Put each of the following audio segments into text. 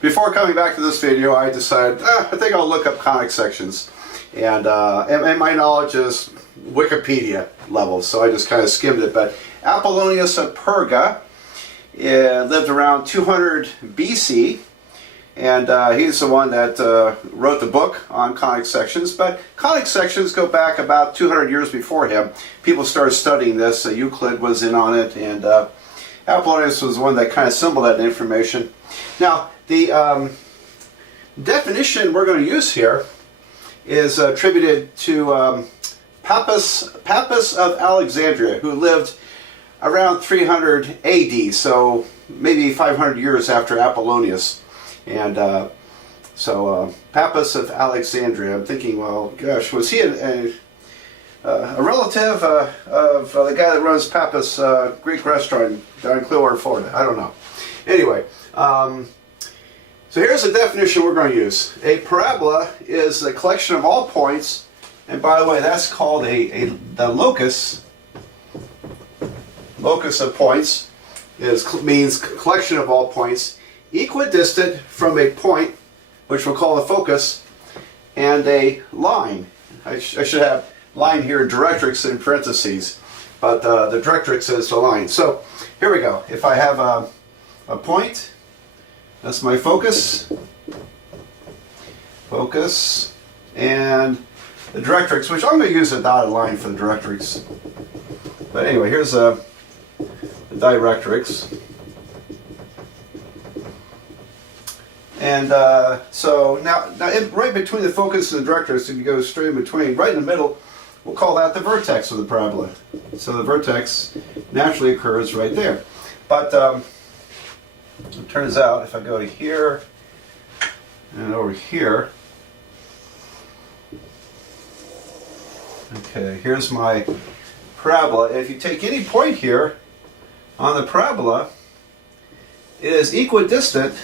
before coming back to this video, I decided, I think I'll look up conic sections. And my knowledge is Wikipedia level, so I just kind of skimmed it. But Apollonius of Perga lived around 200 BC, and he's the one that wrote the book on conic sections. But conic sections go back about 200 years before him. People started studying this. Euclid was in on it, and Apollonius was the one that kind of assembled that information. Now, the definition we're going to use here is attributed to Pappus of Alexandria, who lived around 300 AD, so maybe 500 years after Apollonius. And Pappus of Alexandria, I'm thinking, well, gosh, was he a relative of the guy that runs Pappus Greek restaurant down in Clearwater, Florida? I don't know. Anyway, so here's the definition we're going to use. A parabola is a collection of all points, and by the way, that's called the locus. Locus of points means collection of all points, equidistant from a point, which we'll call the focus, and a line. I should have line here, directrix in parentheses, but the directrix is the line. So here we go. If I have a point, that's my focus, and the directrix, which I'm going to use a dotted line for the directrix. But anyway, here's the directrix. And so now right between the focus and the directrix, if you go straight in between, right in the middle, we'll call that the vertex of the parabola. So the vertex naturally occurs right there. But it turns out if I go to here and over here, okay, here's my parabola. If you take any point here on the parabola, it is equidistant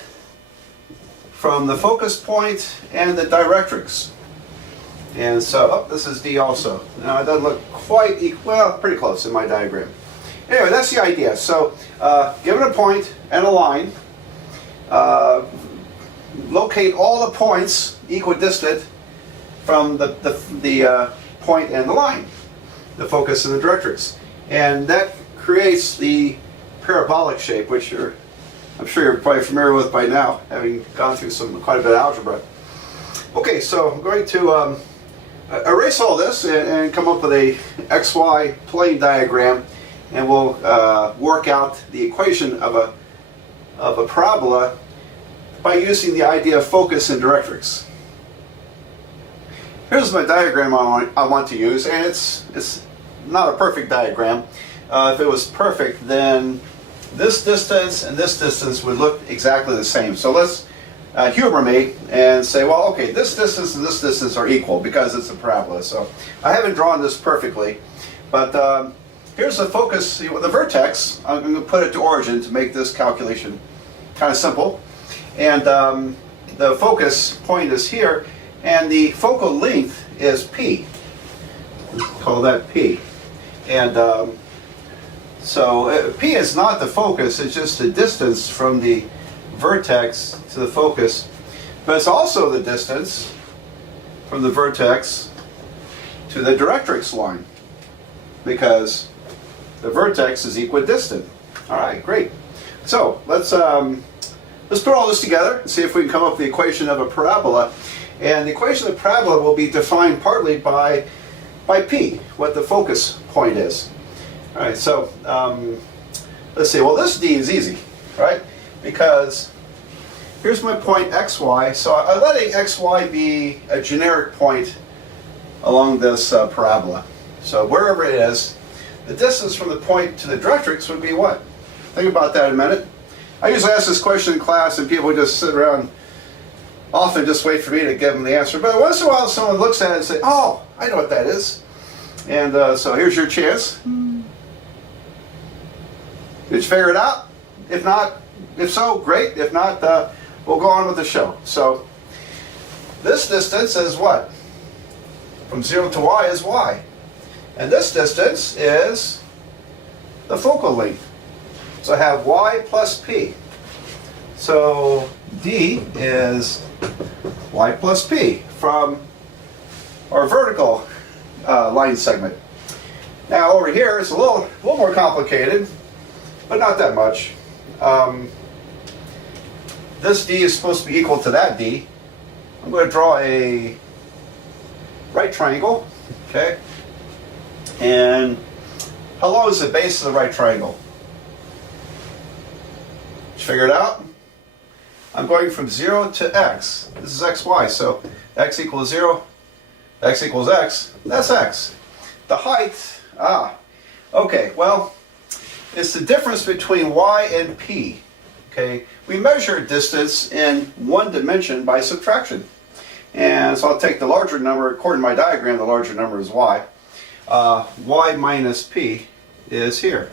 from the focus point and the directrix. And so, this is D also. Now it doesn't look quite equal, well, pretty close in my diagram. Anyway, that's the idea. So, given a point and a line, locate all the points equidistant from the point and the line, the focus and the directrix. And that creates the parabolic shape, which I'm sure you're probably familiar with by now, having gone through quite a bit of algebra. Okay, so I'm going to erase all this and come up with a XY plane diagram, and we'll work out the equation of a parabola by using the idea of focus and directrix. Here's my diagram I want to use, and it's not a perfect diagram. If it was perfect, then this distance and this distance would look exactly the same. So let's humor me and say, well, okay, this distance and this distance are equal because it's a parabola. So I haven't drawn this perfectly, but here's the focus, the vertex. I'm going to put it to origin to make this calculation kind of simple. And the focus point is here, and the focal length is P. Let's call that P. And so P is not the focus, it's just the distance from the vertex to the focus, but it's also the distance from the vertex to the directrix line, because the vertex is equidistant. All right, great. So let's put all this together and see if we can come up with the equation of a parabola. And the equation of the parabola will be defined partly by P, what the focus point is. All right, so let's see. Well, this D is easy, right? Because here's my point xy. So I'm letting xy be a generic point along this parabola. So wherever it is, the distance from the point to the directrix would be what? Think about that in a minute. I usually ask this question in class, and people just sit around, often just wait for me to give them the answer. But once in a while, someone looks at it and says, "Oh, I know what that is." And so here's your chance. Did you figure it out? If not, if so, great. If not, we'll go on with the show. So this distance is what? From 0 to y is y. And this distance is the focal length. So I have y plus p. So D is y plus p from our vertical line segment. Now over here it's a little more complicated, but not that much. This D is supposed to be equal to that D. I'm going to draw a right triangle, okay? And how long is the base of the right triangle? Did you figure it out? I'm going from 0 to x. This is xy, so x equals 0, x equals x. That's x. The height, okay, well, it's the difference between y and p. Okay, we measure distance in one dimension by subtraction. And so I'll take the larger number, according to my diagram, the larger number is y. Y minus p is here.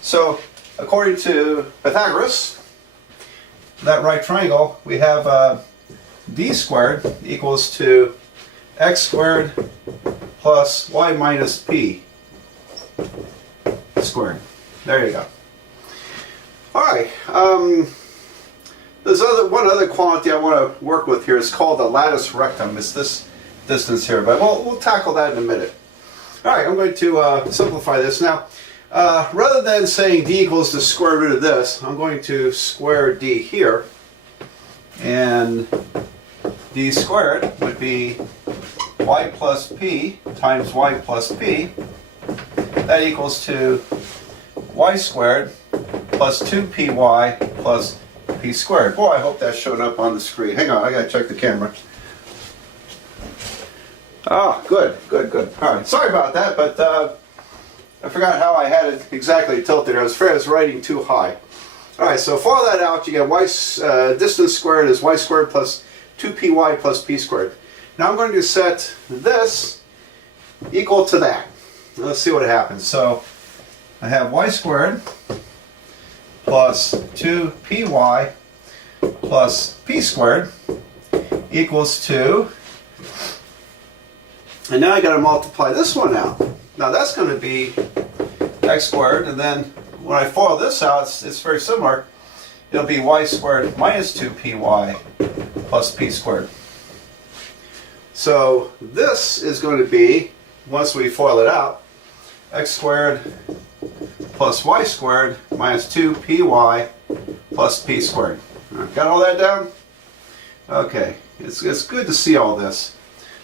So according to Pythagoras, that right triangle, we have d squared equals to x squared plus y minus p squared. There you go. All right. There's one other quantity I want to work with here. It's called the Latus Rectum. It's this distance here, but we'll tackle that in a minute. All right, I'm going to simplify this. Now, rather than saying d equals the square root of this, I'm going to square d here. And d squared would be y plus p times y plus p. That equals to y squared plus 2py plus p squared. Boy, I hope that showed up on the screen. Hang on, I gotta check the camera. Ah, good. All right, sorry about that, but I forgot how I had it exactly tilted. I was afraid I was writing too high. All right, so follow that out. You get y distance squared is y squared plus 2py plus p squared. Now I'm going to set this equal to that. Let's see what happens. So I have y squared plus 2py plus p squared equals to, and now I got to multiply this one out. Now that's going to be x squared, and then when I FOIL this out, it's very similar. It'll be y squared minus 2py plus p squared. So this is going to be, once we FOIL it out, x squared plus y squared minus 2py plus p squared. Got all that down? Okay, it's good to see all this.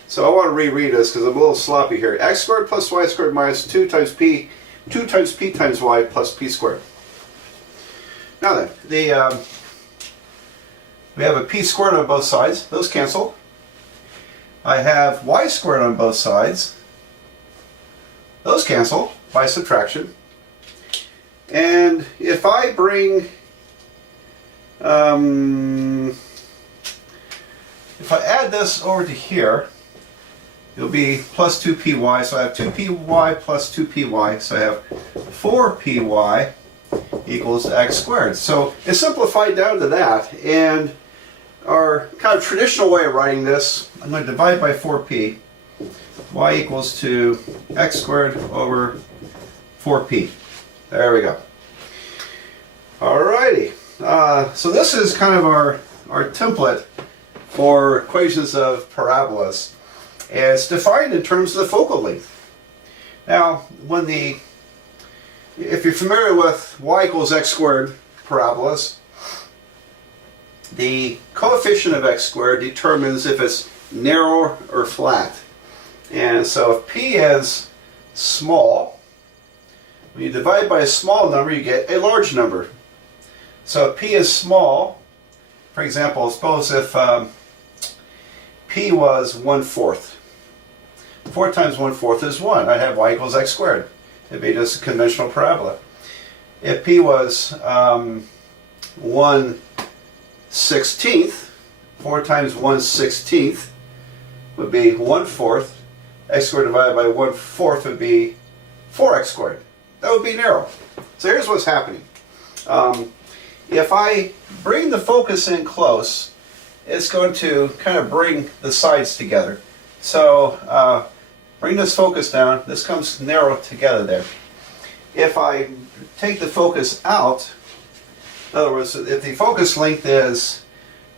So I want to reread this because I'm a little sloppy here. X squared plus y squared minus 2 times p times y plus p squared. Now then, we have a p squared on both sides. Those cancel. I have y squared on both sides. Those cancel by subtraction. And if I bring, if I add this over to here, it'll be plus 2py, so I have 2py plus 2py, so I have 4py equals x squared. So it's simplified down to that, and our kind of traditional way of writing this, I'm going to divide by 4p. Y equals to x squared over 4p. There we go. Alrighty. So this is kind of our template for equations of parabolas. And it's defined in terms of the focal length. Now, if you're familiar with y equals x squared parabolas, the coefficient of x squared determines if it's narrow or flat. And so if p is small, when you divide by a small number, you get a large number. So if p is small, for example, suppose if p was 1/4. 4 times 1/4 is 1. I'd have y equals x squared. It'd be just a conventional parabola. If p was 1/16, 4 times 1/16 would be 1/4. X squared divided by 1/4 would be 4x squared. That would be narrow. So here's what's happening. If I bring the focus in close, it's going to kind of bring the sides together. So bring this focus down, this comes narrow together there. If I take the focus out, in other words, if the focus length is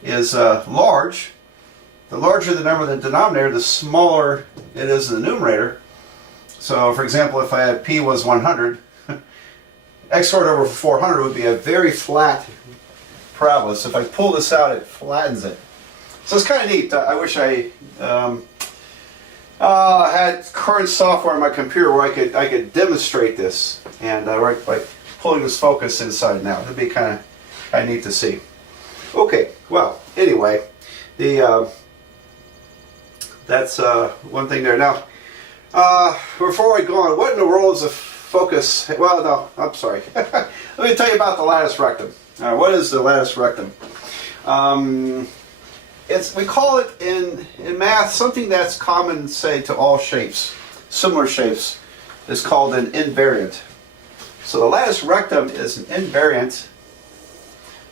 is large. The larger the number in the denominator, the smaller it is in the numerator. So, for example, if I had p was 100, x squared over 400 would be a very flat parabola. So if I pull this out, it flattens it. So it's kind of neat. I wish I had current software on my computer where I could demonstrate this, and right by pulling this focus inside and out. It'd be kind of neat to see. Okay, well, anyway, that's one thing there. Now, before I go on, what in the world is a focus? Well, no, I'm sorry. Let me tell you about the latus rectum. What is the latus rectum? We call it in math something that's common, say, to all shapes, similar shapes, is called an invariant. So the latus rectum is an invariant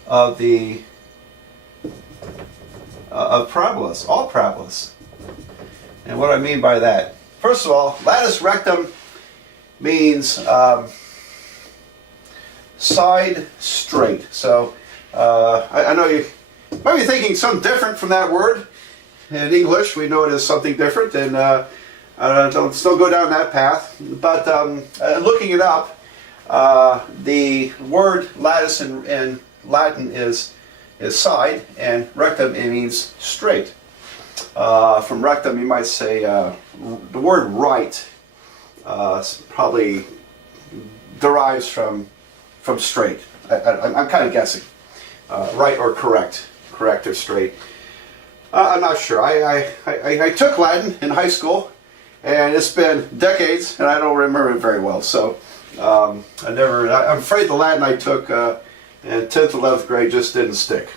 of of parabolas, all parabolas. And what I mean by that, first of all, latus rectum means side straight. So I know you might be thinking something different from that word. In English, we know it is something different, and don't still go down that path. But looking it up, the word lattice in Latin is side, and rectum, it means straight. From rectum, you might say the word right probably derives from straight. I'm kind of guessing. Right or correct or straight. I'm not sure. I took Latin in high school, and it's been decades, and I don't remember it very well. So I'm afraid the Latin I took in 10th, 11th grade just didn't stick.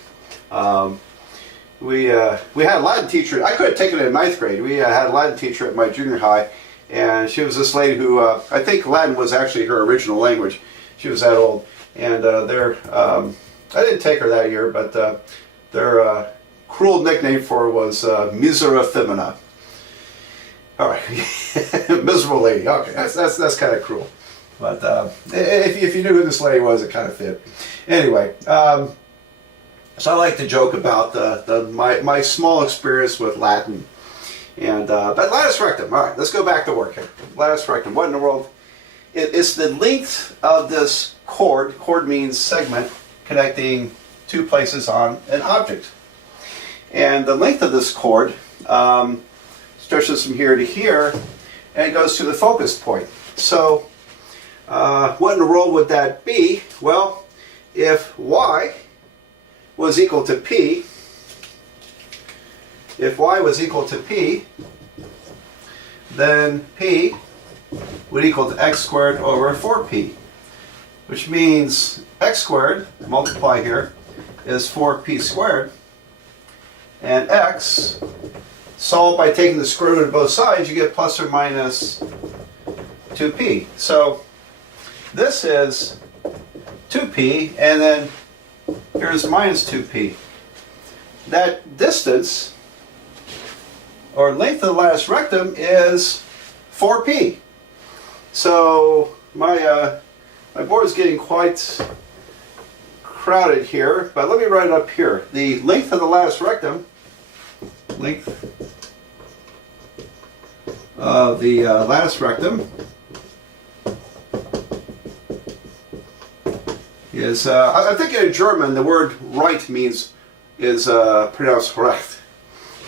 We had a Latin teacher. I could have taken it in 9th grade. We had a Latin teacher at my junior high, and she was this lady who I think Latin was actually her original language. She was that old, and I didn't take her that year, but their cruel nickname for her was Misera Femina. All right, miserable lady. Okay, that's kind of cruel, but if you knew who this lady was, it kind of fit. Anyway, so I like to joke about my small experience with Latin, and but latus rectum. All right, let's go back to work here. Latus rectum. What in the world? It's the length of this chord. Chord means segment connecting two places on an object. And the length of this chord stretches from here to here, and it goes to the focus point. So what in the world would that be? Well, if y was equal to p, then p would equal to x squared over 4p, which means x squared, multiply here, is 4p squared, and x, solved by taking the square root of both sides, you get plus or minus 2p. So this is 2p, and then here's minus 2p. That distance, or length of the latus rectum, is 4p. So my board is getting quite crowded here, but let me write it up here. The length of the latus rectum, is, I'm thinking in German, the word right is pronounced recht,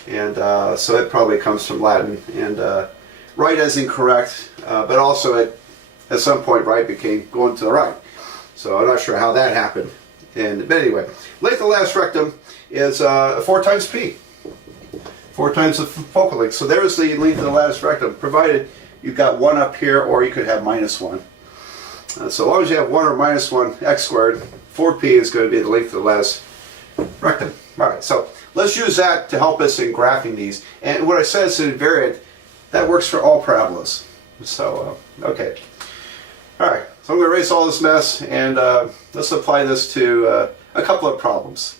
and so it probably comes from Latin, and right as in correct, but also at some point right became going to the right. So I'm not sure how that happened. But anyway, length of the latus rectum is 4 times p. 4 times the focal length. So there's the length of the latus rectum, provided you've got 1 up here, or you could have minus 1. So as long as you have 1 or minus 1 x squared, 4p is going to be the length of the latus rectum. Alright, so let's use that to help us in graphing these. And what I said is an invariant. That works for all parabolas. So, okay. Alright, so I'm going to erase all this mess, and let's apply this to a couple of problems.